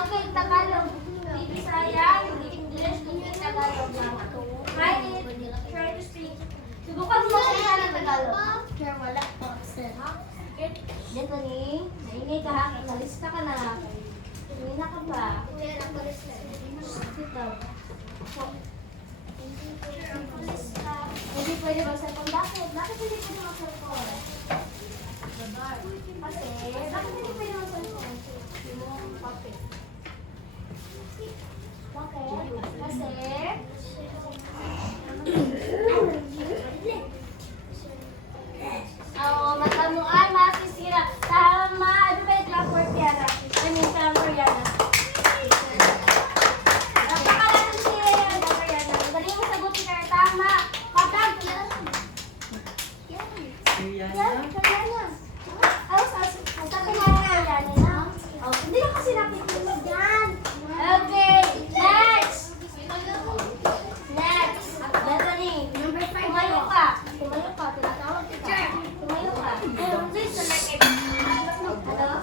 Okay, Tagalog. Hindi Bisaya, hindi English, hindi Tagalog lang. Try it. Try to speak. Subukan mo magsalita ng Tagalog. Sir, wala po, sir. Dito ni, naingay ka ha, nakalista ka na. Tumina ka ba? Sir, ako sir. Dito. Hindi pwede mag-cellphone. Bakit? Bakit hindi pwede mag-cellphone? Kasi, bakit hindi pwede mag-cellphone? Bakit? Kasi, mata mo ay masisira. Tama. Ano ba yung blackboard yan? I mean, camera yan. Napakalaman sila yan. Camera yan. Galing mo sagutin ka. Tama. Patag. Yan. Kaya sabi nga kaya na. Oh, hindi na kasi nakitulog yan. Okay. Next. Next. Bethany. Number 5. Tumayo ka. Tumayo ka. Tinatawag kita. Tumayo ka. Hello?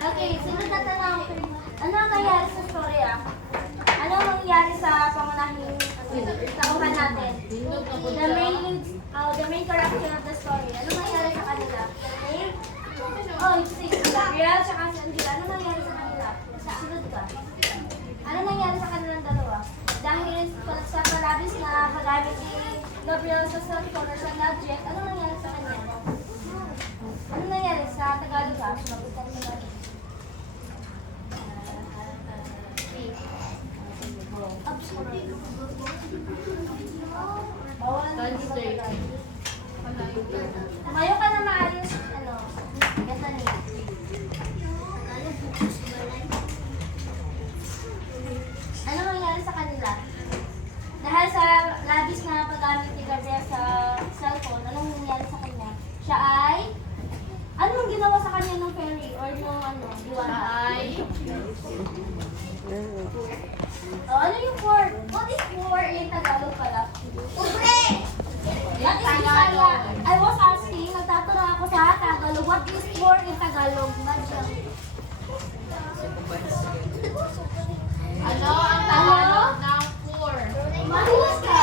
Okay, sunod na tanong. Ano ang nangyari sa story Ano ang nangyari sa pangunahing tauhan natin? The main character of the story. Ano nangyari sa kanila? Name? Oh, si Gabriel at si Angela. Ano nangyari sa kanila? Sunod ka. Ano nangyari sa kanilang dalawa? Dahil sa palabis na paggamit ni Gabriel sa cellphone or sa gadget, ano nangyari sa kanya? Ano nangyari sa Tagalog ha? Sumagot ka sa Tagalog. Tumayo ka na maayos. Ano? Bethany. Ano nangyari sa kanila? Dahil sa labis na paggamit ni Gabriel sa cellphone, anong nangyari sa kanya? Siya ay... Anong ginawa sa kanya ng fairy or ng diwata? Ano yung word? What is word in Tagalog pala? Ubre! What is Bisaya? I was asking, nagtatanong ako sa Tagalog, what is word in Tagalog? Ano ang Tagalog ng four? Mahus ka!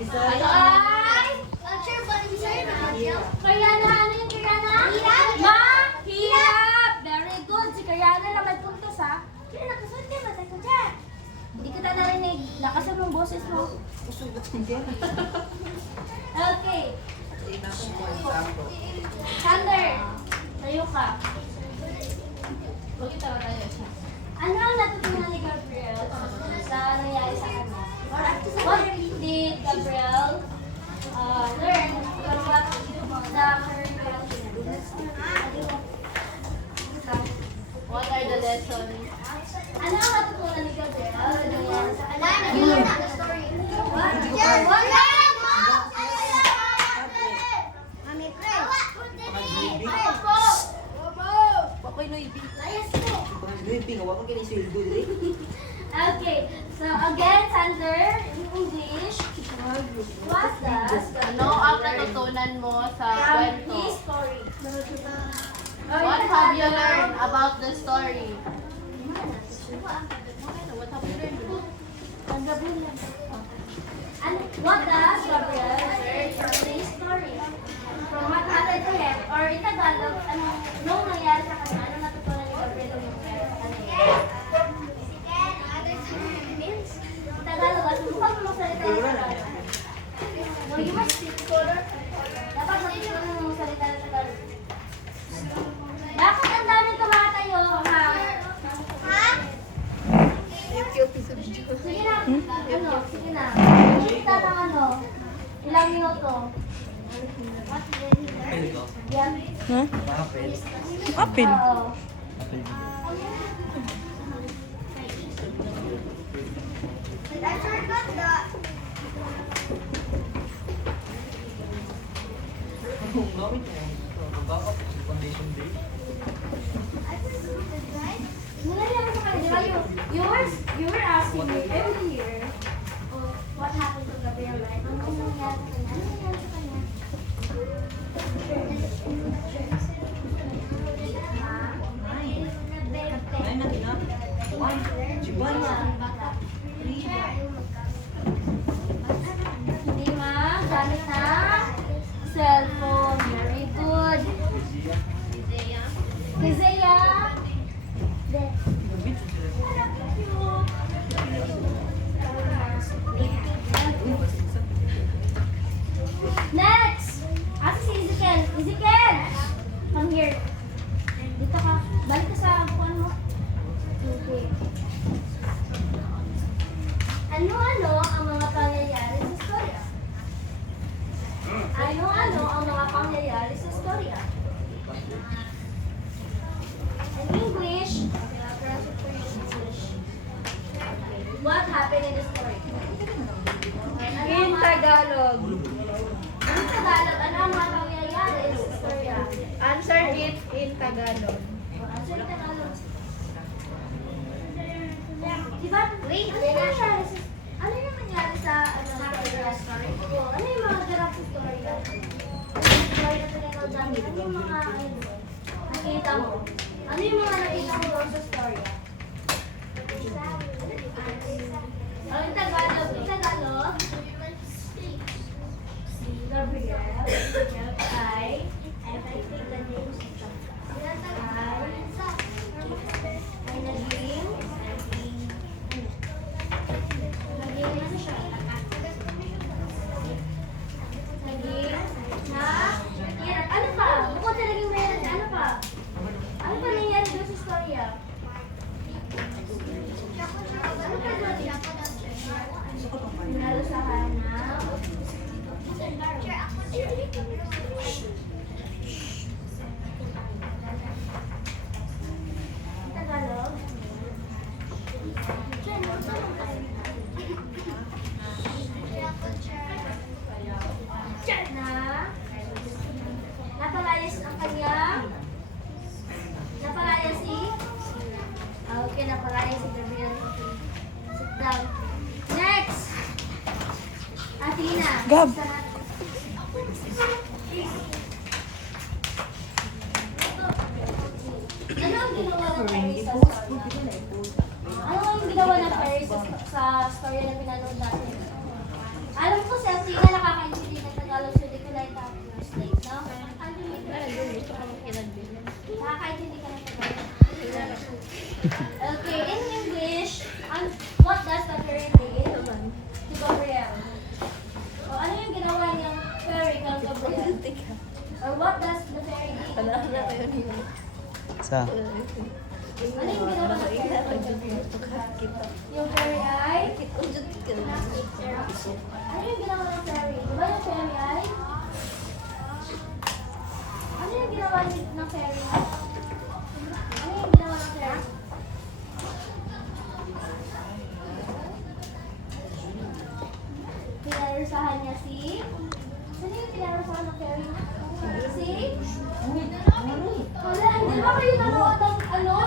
Ano Ay! Sir, balik sir na. Kaya na, ano yung kaya na? Mahirap! Very good. Si Kayana na may puntos ha. Kaya nakasunti, matay ko dyan. Hindi kita narinig. Lakasan mo ang boses mo. Okay. Sander, tayo ka. Bakit tayo siya? Ano ang natutunan ni Gabriel sa nangyari sa kanya? What did Gabriel learn from what the What are the lessons? Ano ang natutunan ni Gabriel sa nangyari sa kanya? Nag-learn na the story. What? Mami, pray. Pakoy no ibig. Layas mo. Pag-ibig, pingawa ko kinisildo eh. Okay, so again, Sander, in English, what does Ano ang natutunan mo sa kwento? this story? What have you learned about the story? What have you learned? And what does Gabriel learn from this story? From what happened to him? Or in Tagalog, anong nangyari sa kanya? Ano natutunan ni Gabriel nung nangyari sa kanya? In Tagalog, subukan mo magsalita ng Tagalog. No, you must speak. Dapat matutunan mo magsalita ng Tagalog. Bakit ang daming tumatayo, ha? Sige na. Sige na. Kita ng ilang minuto. Yan. Ha? Apil. Oo. I forgot that. Kung gawin mo, magbaka po sa foundation day. I forgot it, right? Nangyari ako sa kanila. You were asking me earlier what happened to Gabriel, right? Ano nangyari sa kanya? Ano nangyari sa kanya? Hindi ma, gamit na cellphone. Very good. Isaiah. Next! Asa si Ezekiel? Ezekiel! Come here. Dito ka. Balik ka sa buwan mo. Okay. Ano-ano ang mga pangyayari sa storya? Ano-ano ang mga pangyayari sa storya? In English, what happened in the story? In Tagalog. In Tagalog, ano ang mga pangyayari sa storya? Answer it in Tagalog. Answer in Tagalog. Diba? Wait, ano yung nangyari sa story? Ano yung mga ganap sa story? Story na pinanood namin. Ano yung mga nakita mo? Ano yung mga nakita mo doon sa story? In Tagalog. In Tagalog? Gabriel ay naging ano siya? Ano pa? Bukod sa naging meron, ano pa? Ano pa nangyari doon sa storya? Ano pa doon? Nalusahan na. Tagalog? Na napalayas ang kanya. Napalayas si okay, napalayas si Gabriel. Sit down. Next! Athena. Gab. Ano ang ginawa ng Paris sa story? Ano ang ginawa ng Paris sa story na pinanood natin? Alam ko si Athena nakakaintindi ng Tagalog, so di ko na i-translate, no? Nakakaintindi ka ng Tagalog. Okay, in English, what does the fairy did to Gabriel? O ano yung ginawa niyang fairy kang Gabriel? Or what does the fairy did to Gabriel? Sa Ano yung ginawa ng fairy kang Gabriel? Yung fairy ay? Ano yung ginawa ng fairy? Diba yung fairy ay? Ano yung ginawa ng fairy? Ano yung ginawa ng fairy? Pinarusahan niya si? Sino yung pinarusahan ng fairy? Si? Wala, hindi ba kayo nanood ng ano?